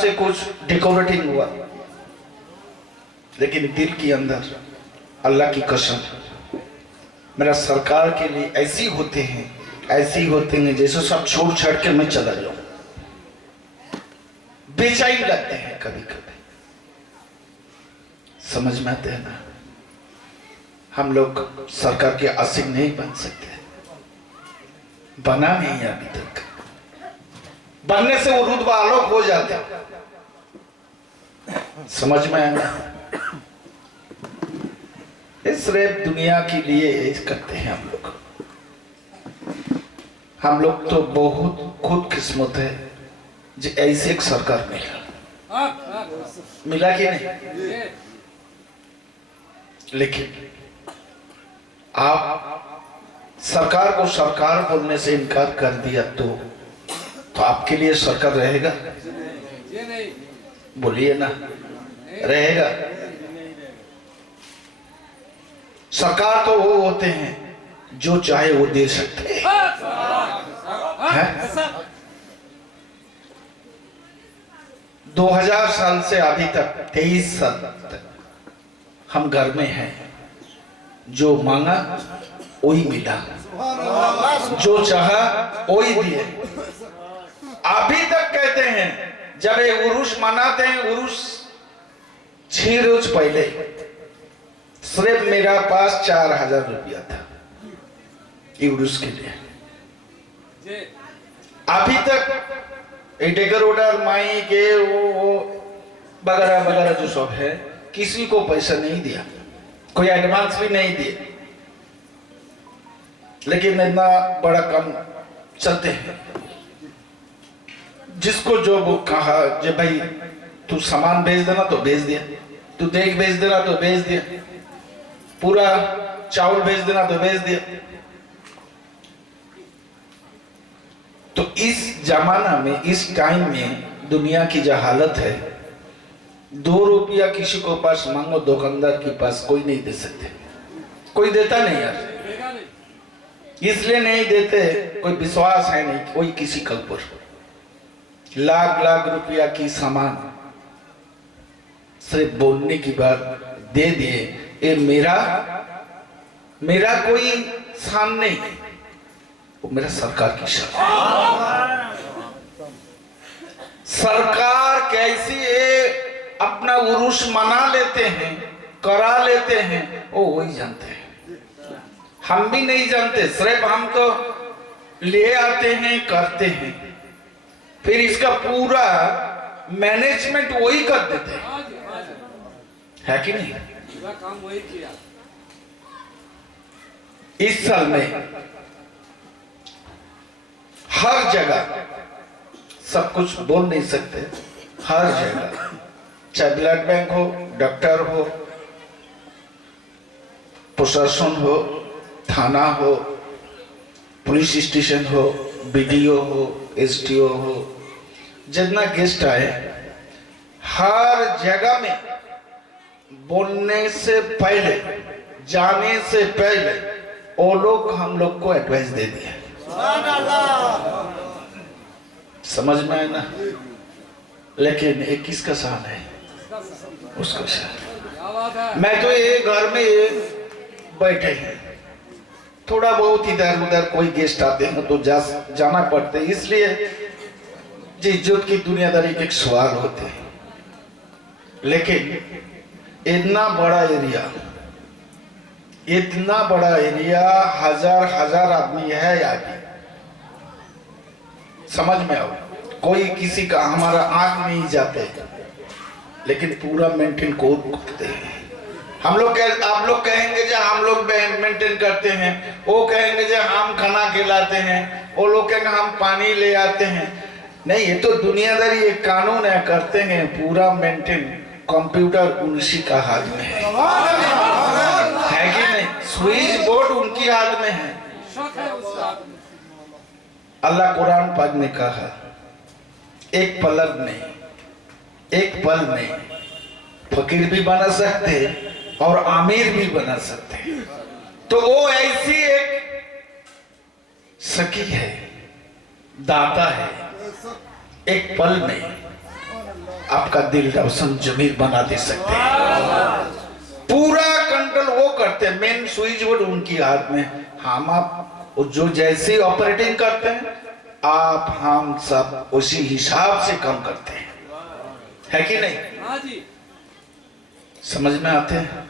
से कुछ डेकोरेटिंग हुआ, लेकिन दिल के अंदर अल्लाह की कसम मेरा सरकार के लिए ऐसी होते हैं जैसे सब छोड़ छाड़ के मैं चला जाऊं। बेचैन लगते हैं कभी कभी, समझ में आते हैं ना। हम लोग सरकार के आशिक नहीं बन सकते, बना नहीं अभी तक। बनने से वो रुतबा आलोक हो जाते, समझ में आया। इस रेप दुनिया के लिए करते हैं हम लोग तो बहुत खुदकिस्मत है जो ऐसे एक सरकार मिला कि नहीं। लेकिन आप सरकार को सरकार बोलने से इनकार कर दिया तो आपके लिए सरकार रहेगा? बोलिए ना, रहेगा? सरकार तो वो होते हैं जो चाहे वो दे सकते हैं। 2000 साल से अभी तक 23 साल तक हम घर में हैं, जो मांगा वही मिला, जो चाहा वही दिए। अभी तक कहते हैं जब ये उरुस मनाते हैं, उरुस 6 रोज पहले सिर्फ मेरा पास 4000 रुपया था उरुस के लिए। अभी तक डेकोरेटर माई के वो वगैरह वगैरह जो सब है, किसी को पैसा नहीं दिया, कोई एडवांस भी नहीं दिए। लेकिन इतना बड़ा काम चलते हैं, जिसको जो वो कहा जे भाई तू सामान भेज देना तो भेज दिया, तू देख भेज देना तो भेज दिया, पूरा चावल भेज देना तो भेज दिया। तो इस जमाना में, इस टाइम में दुनिया की जो हालत है, 2 रुपया किसी को पास मांगो, दुकानदार के पास कोई नहीं दे सकते, कोई देता नहीं यार। इसलिए नहीं देते, कोई विश्वास है नहीं कोई किसी के ऊपर। लाख लाख रुपया की सामान सिर्फ बोलने की बात दे दिए, ये मेरा कोई शान नहीं, वो मेरा सरकार की शान। सरकार कैसी है, अपना उरुस मना लेते हैं, करा लेते हैं, वो वही जानते हैं, हम भी नहीं जानते। सिर्फ हम तो ले आते हैं, करते हैं, फिर इसका पूरा मैनेजमेंट वही कर देते हैं, है कि नहीं? काम वही किया। इस साल में हर जगह, सब कुछ बोल नहीं सकते, हर जगह, चाहे ब्लड बैंक हो, डॉक्टर हो, प्रशासन हो, थाना हो, पुलिस स्टेशन हो, बीडीओ हो, एसडीओ हो, जितना गेस्ट आए, हर जगह में बोलने से पहले, जाने से पहले वो लोग हम लोग को एडवाइस दे दिया। समझ में आए ना? लेकिन एक किसका शान है? उसका शान। मैं तो ये घर में ये बैठे हैं, थोड़ा बहुत इधर उधर कोई गेस्ट आते हैं तो जाना पड़ते हैं, इसलिए इज्जत की दुनियादारी के एक सवाल होते हैं। लेकिन इतना बड़ा एरिया, हजार आदमी है आगे, समझ में आओ, कोई किसी का हमारा आंख नहीं जाते, लेकिन पूरा मेंटेन करते हैं। आप लोग कहेंगे जो हम लोग मेंटेन करते हैं, वो कहेंगे जो हम खाना खिलाते हैं, वो लोग कहेंगे हम पानी ले आते हैं। नहीं, ये तो दुनियादारी, ये कानून है, करते हैं पूरा मेंटेन। कंप्यूटर उन्हीं का हाथ में है कि नहीं? स्विच बोर्ड उनकी हाथ में है। अल्लाह कुरान पाक में कहा, एक पल नहीं फकीर भी बना सकते और अमीर भी बना सकते हैं। तो वो ऐसी एक सखी है, दाता है, एक पल नहीं आपका दिल रोशन जमीर बना दे सकते हैं। पूरा कंट्रोल वो करते हैं, मेन स्विच बोर्ड उनकी हाथ में। हम आप जो जैसे ऑपरेटिंग करते हैं, आप हम सब उसी हिसाब से काम करते हैं, है कि नहीं? हाँ जी। समझ में आते हैं?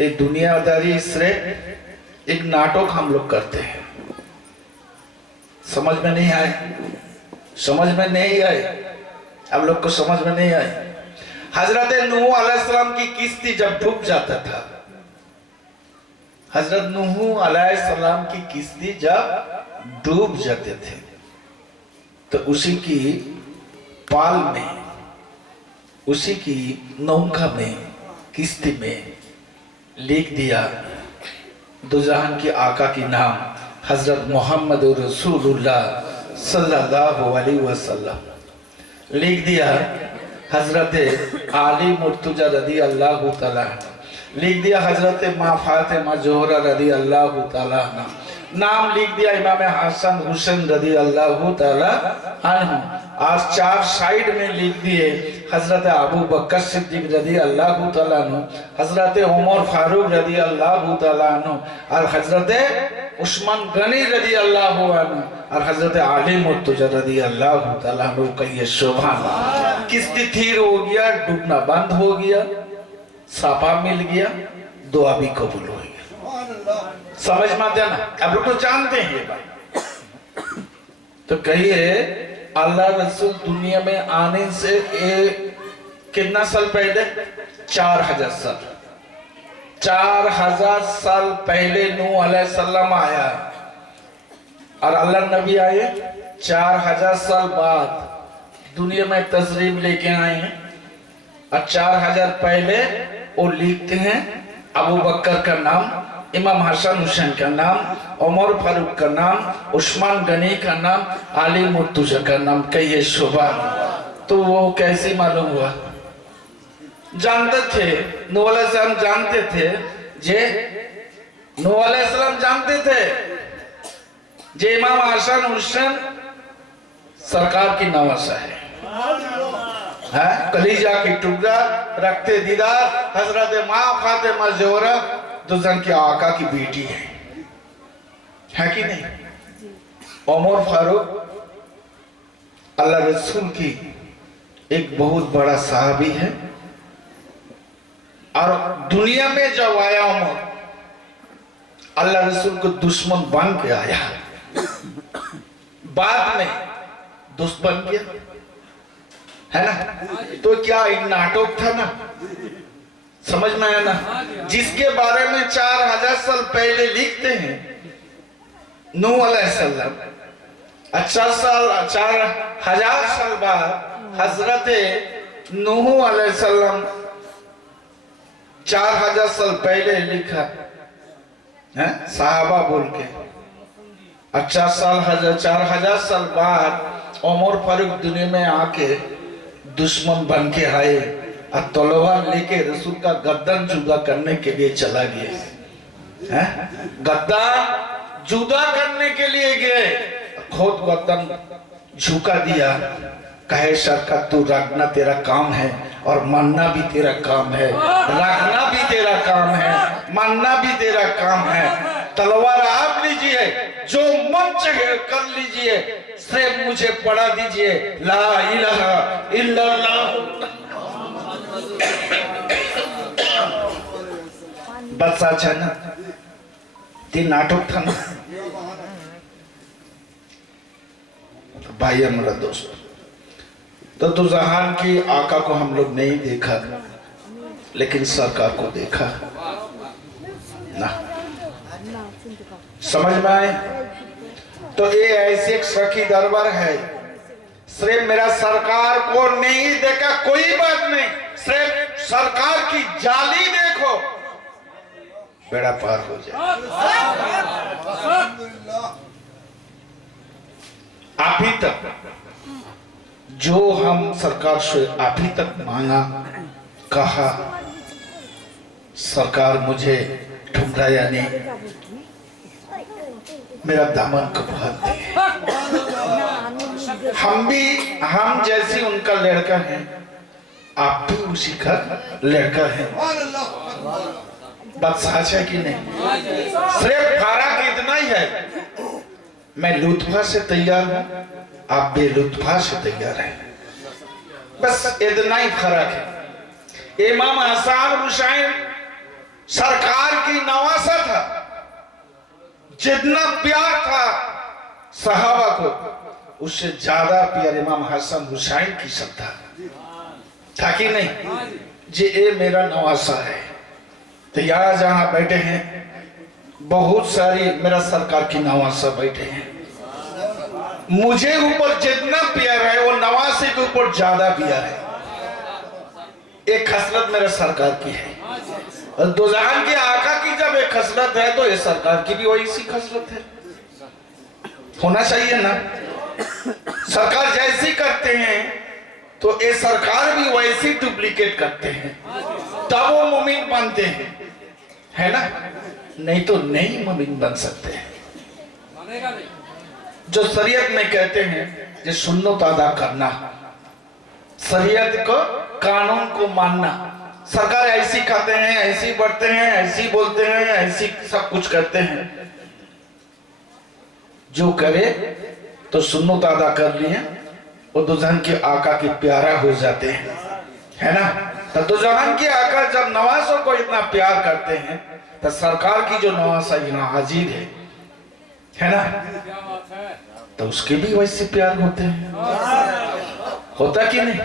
एक दुनियादारी सिर्फ एक नाटक हम लोग करते हैं। समझ में नहीं आए? समझ में नहीं आए? आप लोग को समझ में नहीं आए? हजरत नूह अलैहिस्सलाम की किश्ती जब डूब जाता था, हजरत नूह अलैहिस्सलाम की किश्ती जब डूब जाते थे, तो उसी की पाल में, उसी की नौका में, किश्ती में लिख दिया दो जहान के आका की नाम हजरत मोहम्मद रसूलुल्लाह सल्लल्लाहु अलैहि वसल्लम। लिख दिया हजरत आली मुर्तजा रदी अल्लाह ताला, लिख दिया हजरत माँ फातिमा जोहरा रदी अल्लाह ताला, नाम लिख दिया इमाम हसन हुसैन रदी अल्लाह ताला अन्हु, और चार साइड में लिख दिए हजरत अबू बकर सिद्दीक रदी अल्लाह ताला अन्हु, हजरत उमर फारूक रदी अल्लाह ताला अन्हु, और हजरत उस्मान गनी रदी अल्लाह अन्हु, और हजरत आली मुर्तजा रदी अल्लाह ताला अन्हु। कहिए सुभान। किश्ती थीर हो गया, डूबना बंद हो गया, सापा मिल गया, दुआ भी कबूल हो गया। समझ में आते ना? आप लोग तो जानते हैं ये बात। तो कहिए अल्लाह रसूल दुनिया में आने से कितना साल पहले? 4000 साल। 4000 साल पहले नूह अलैहिस्सलाम आया, और अल्लाह नबी आए 4000 साल बाद दुनिया में तशरीफ लेके आए हैं। और 4000 पहले वो लिखते हैं अबू बकर का नाम, इमाम हसन हुसैन का नाम, उमर फारूक का नाम, उस्मान गनी का नाम, आली मुर्तजा का नाम। कहिए सुभान। तो वो कैसे मालूम हुआ? जानते थे, नूह अलैहिस्सलाम जानते थे, जे नूह अलैहिस्सलाम जानते थे जे इमाम हसन हुसैन सरकार की नवासा है, कलीजा की टुकड़ा रखते दीदार हजरत माँ फातिमा जोहरा दुल्हन के आका की बेटी है कि नहीं? उमर फारूक अल्लाह रसूल की एक बहुत बड़ा सहाबी है, और दुनिया में जब आया उमर, अल्लाह रसूल को दुश्मन बन के आया, बाद में दोस्त बन गया, है ना? तो क्या एक नाटक था ना? समझ में आया ना? जिसके बारे में 4000 साल पहले लिखते हैं नूह अलैहिस्सलाम, 4000 साल बाद हजरत नूह अलैहिस्सलाम 4000 साल पहले लिखा है साहबा बोल के। 4000 साल बाद उमर फारूक दुनिया में आके दुश्मन बन के आए, और तलवार लेके रसूल का गर्दन जुदा करने के लिए चला गया है। गर्दन जुदा करने के लिए गए, खुद गर्दन झुका दिया। कहे सरकार तू रखना तेरा काम है, और मानना भी तेरा काम है, रखना भी तेरा काम है, मानना भी तेरा काम है। तलवार आप लीजिए, जो मन चाहे कर लीजिए, सिर्फ मुझे पढ़ा दीजिए ला इलाहा इल्लल्लाह। बस अच्छा ना? तीन नाटक था ना? भाई हमारा दोस्त, तो दुजहान की आका को हम लोग नहीं देखा, लेकिन सरकार को देखा ना। समझ में आए? तो ये ऐसे एक सखी दरबार है, सिर्फ मेरा सरकार को नहीं देखा कोई बात नहीं, सिर्फ सरकार की जाली देखो, बेड़ा पार हो जाए। अभी तक जो हम सरकार से अभी तक मांगा, कहा, सरकार मुझे ठुकराया नहीं, मेरा दामन को बहुत हम जैसी उनका लड़का है, आप भी उसी का लड़का है। बात सच है कि नहीं? सिर्फ फर्क इतना ही है, मैं लुत्फा से तैयार हूं, आप बेलुत्फा से तैयार हैं, बस इतना ही फर्क है। इमाम हसन हुसैन सरकार की नवासा था, जितना प्यार था सहाबा को, उससे ज्यादा प्यार इमाम हसन हुसैन की सब था कि नहीं? जी ये मेरा नवासा है। तो यहाँ जहाँ बैठे हैं बहुत सारी मेरा सरकार की नवासा बैठे हैं, मुझे ऊपर जितना प्यार है वो नवासे के ऊपर ज्यादा प्यार है। एक खसलत मेरे सरकार की है, और दो जहान के आका की जब एक खसलत है तो ये सरकार की भी वही सी खसलत है, होना चाहिए ना। सरकार जैसी करते हैं तो ये सरकार भी वैसी डुप्लीकेट करते हैं, तब वो मुमिन बनते हैं, है ना? नहीं तो नहीं मुमिन बन सकते हैं। जो शरीयत में कहते हैं जो सुन्नत अदा करना, शरीयत को कानून को मानना। सरकार ऐसी खाते हैं, ऐसी बढ़ते हैं, ऐसी बोलते हैं, ऐसी सब कुछ करते हैं, जो करे तो सुन्नत अदा कर लिए वो दुल्हन के आका के प्यारा हो जाते हैं, है ना? तो दुल्हन के आका जब नवासों को इतना प्यार करते हैं तो सरकार की जो नवासा यहाँ हाजिर है ना, तो उसके भी वैसे प्यार होते हैं, होता कि नहीं?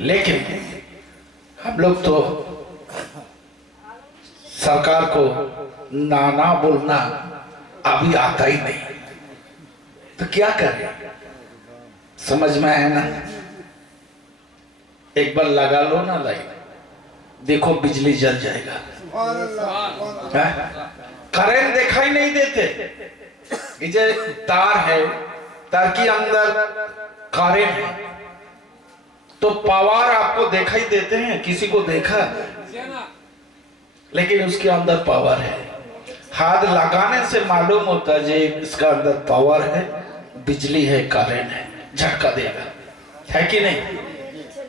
लेकिन हम लोग तो सरकार को नाना बोलना अभी आता ही नहीं, तो क्या करें? समझ में है ना? एक बार लगा लो ना लाइट, देखो बिजली जल जाएगा। करंट दिखाई नहीं देते, ये तार है, तार के अंदर करंट है, तो पावर आपको दिखाई देते हैं, किसी को देखा? लेकिन उसके अंदर पावर है, हाथ लगाने से मालूम होता है इसका अंदर पावर है, बिजली है, करंट है, झटका देगा, है कि नहीं?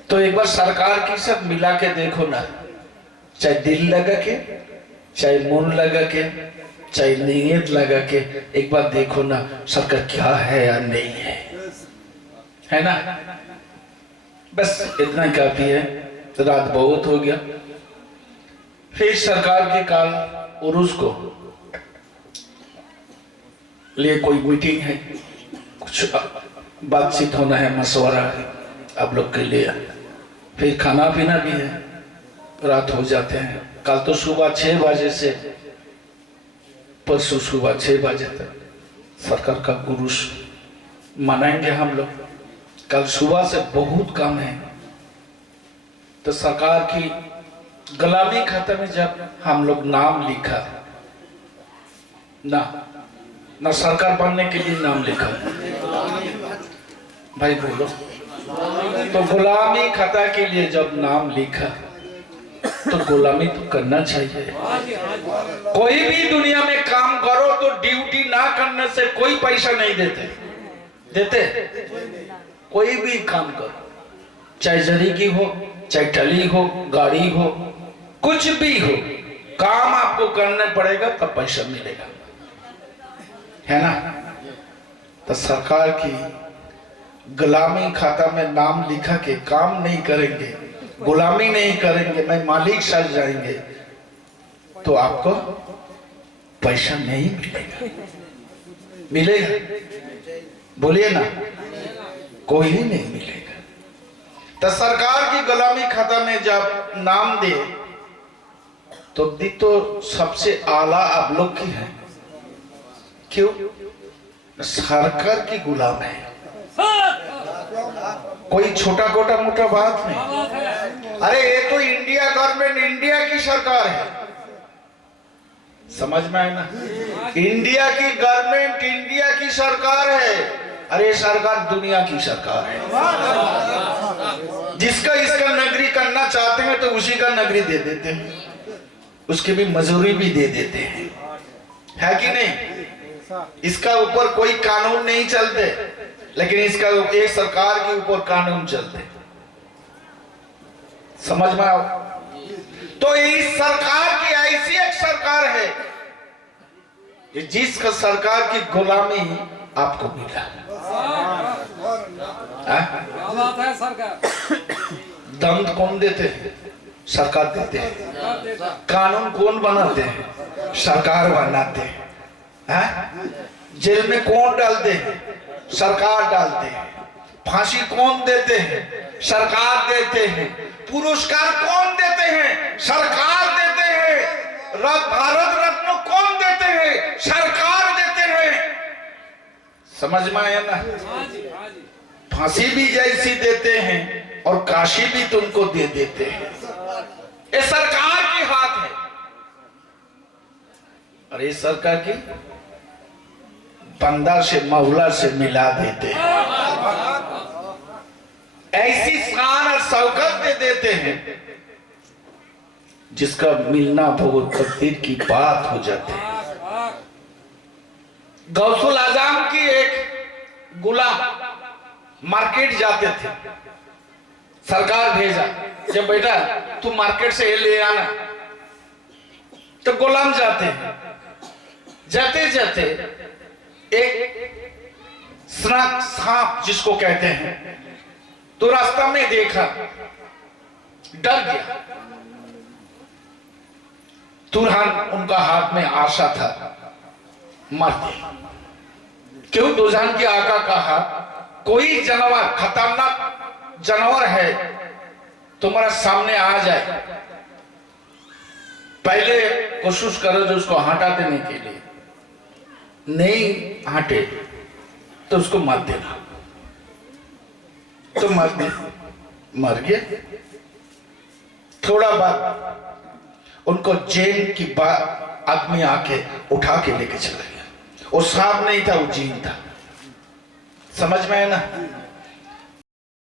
तो एक बार सरकार की सब मिला के देखो ना, चाहे दिल लगा के, चाहे मुंह लगा के, चाहे नीयत लगा के, एक बार देखो ना सरकार क्या है या नहीं है ना? बस इतना ही काफी है। तो रात बहुत हो गया, फिर सरकार के काल उरुस को लिए कोई मीटिंग है, कुछ बातचीत होना है, मशवरा है आप लोग के लिए, फिर खाना पीना भी है, रात हो जाते हैं। कल तो सुबह 6 बजे से परसों सुबह 6 बजे तक सरकार का गुरुस मनाएंगे हम लोग। कल सुबह से बहुत काम है, तो सरकार की गुलामी खाते में जब हम लोग नाम लिखा ना सरकार बनने के लिए नाम लिखा, भाई बोलो, तो गुलामी खाता के लिए जब नाम लिखा तो गुलामी तो करना चाहिए। कोई भी दुनिया में काम करो तो ड्यूटी ना करने से कोई पैसा नहीं देते। कोई भी काम करो, चाहे जरी की हो, चाहे टली हो, गाड़ी हो, कुछ भी हो, काम आपको करना पड़ेगा तब पैसा मिलेगा, है ना? तो सरकार की गुलामी खाता में नाम लिखा के काम नहीं करेंगे, गुलामी नहीं करेंगे, मैं मालिक साथ जाएंगे, तो आपको पैसा नहीं मिलेगा। बोलिए ना, कोई नहीं मिलेगा। तो सरकार की गुलामी खाता में जब नाम दे तो दी तो सबसे आला आप लोग की है। क्यों? सरकार की गुलाम है, कोई छोटा कोटा मोटा बात नहीं। अरे ये तो इंडिया गवर्नमेंट, इंडिया की सरकार है, समझ में आए ना? इंडिया की गवर्नमेंट, इंडिया की सरकार है। अरे सरकार दुनिया की सरकार है, जिसका इसका नगरी करना चाहते हैं तो उसी का नगरी दे देते हैं, उसकी भी मजदूरी भी दे देते हैं, है कि नहीं? इसका ऊपर कोई कानून नहीं चलते, लेकिन इसका एक सरकार के ऊपर कानून चलते, समझ में आओ। तो इस सरकार की ऐसी एक सरकार है कि जिसका सरकार की गुलामी आपको मिला। बात है सरकार। दंड कौन देते हैं? सरकार देते हैं। कानून कौन बनाते हैं? सरकार बनाते हैं। जेल में कौन डालते हैं? सरकार डालते हैं। फांसी कौन देते हैं? सरकार देते हैं। पुरस्कार कौन देते हैं? सरकार देते हैं। भारत रत्न कौन देते हैं? सरकार देते हैं। समझ में आया ना? फांसी भी जैसी देते हैं और काशी भी तुमको दे देते हैं। ये सरकार की हाथ है। और ये सरकार की बंदा से मौला से मिला देते हैं। ऐसी शान और शौकत दे देते हैं जिसका मिलना बहुत तकदीर की बात हो जाती है। गौसुल आजम की एक गुलाम मार्केट जाते थे, सरकार भेजा जब बेटा तू मार्केट से ये ले आना, तो गुलाम जाते हैं। जाते जाते एक सांप जिसको कहते हैं तो रास्ता में देखा, डर गया। तुरंत उनका हाथ में आशा था, मर गए। क्यों? दुजान के आका कहा कोई जानवर खतरनाक जानवर है तुम्हारा सामने आ जाए, पहले कोशिश करो जो उसको हटा देने के लिए, नहीं हटे तो उसको मार देना। तो मर गए। थोड़ा बाद उनको जेल की बात आदमी आके उठा के लेके चला गया। वो सांप नहीं था, वो जीन था। समझ में है ना?